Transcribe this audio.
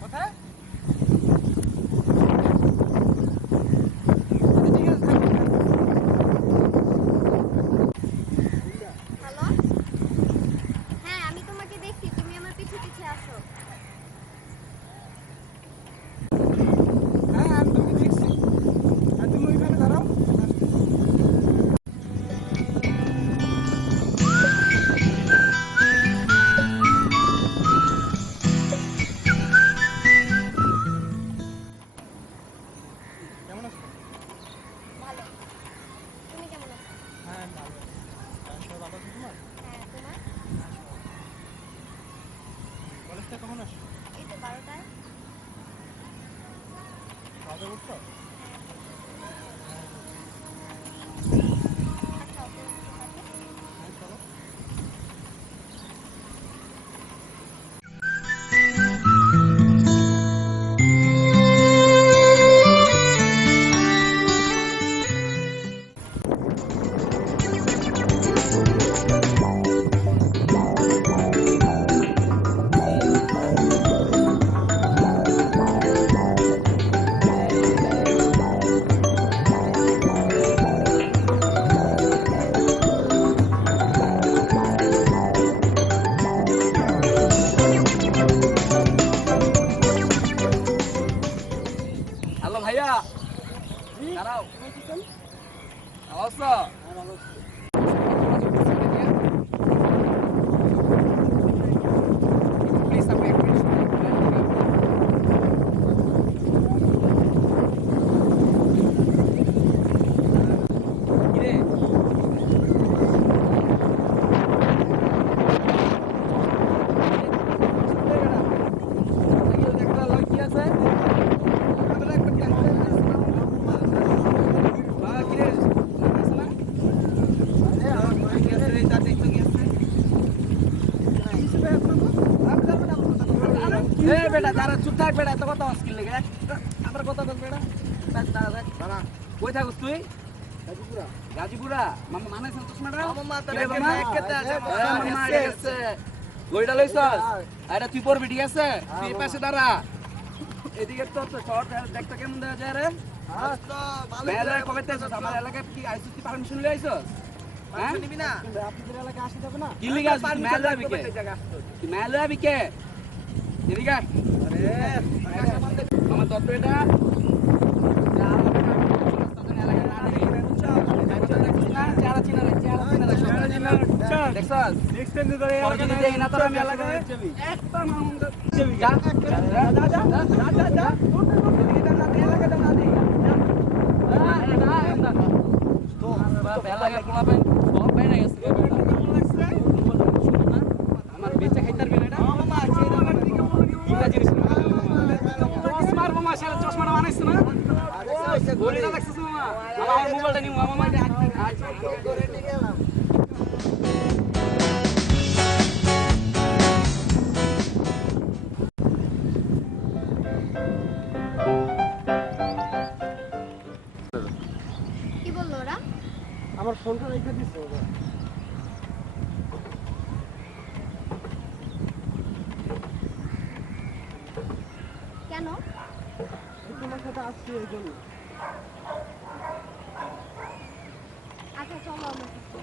কোথায়? হ্যালো, হ্যাঁ আমি তোমাকে দেখছি, তুমি আমার পিছে পিছে আসো। হ্যাঁ আমি তোকে দেখছি। আর তুমি ওইখানে দাঁড়াও। কেমন আছো? ভালো, তুমি কেমন আছো? হ্যাঁ আমি ভালো আছি। আর সবাই ভালো আছে তোমার? হ্যাঁ, তোমার? কলেজটা কখন আসছো? এই তো 12টায়। খাওয়া দাওয়া করছো? আচ্ছা, ওকে, ঠিক আছে। হ্যাঁ চলো। হ্যালো ভাইয়া, দাঁড়াও। অবস্থা প্লিজ আপনি এক মিনিট শুনুন। কিরে কি আছে? বেটা যারা চুপ থাক বেটা, এত কথা মুশকিল লেগে আমার কথা বল বেটা। দাঁড়া, কই থাকস তুই? গাজীপুরা মামা মানে চশমাটা গইটা লইছস? আরে তুই পড়বি ঠিক আছে? তুই এই পাশে দাঁড়া। এদিকে তো শর্ট দেখতে কেমন দেখা যায় রে? মেলা কবে তেছস? আমার এলাকায় কি আইছিস? তুই পারমিশন লই আইছস? হ্যাঁ নিবি না? আপনাদের এলাকায় আসা যাবে না? কি লিগা আসবি? মেলা যাবি কে? তুই মেলা যাবি কে? এদিকে আয়। আমার তত্ত্ব এটা আমার বেঁচে খাইতে পারবি না এটা জিনিস চশমাটা বানাইছে না গলিটা লাগছে মামা আমার মোবাইলটা নিউ মামা কি বললো ওরা? আমার ফোনটা রেখে দিছো ওরা। কেন? তোমার সাথে আসছি এই জন্য। আচ্ছা চলো আমার সাথে।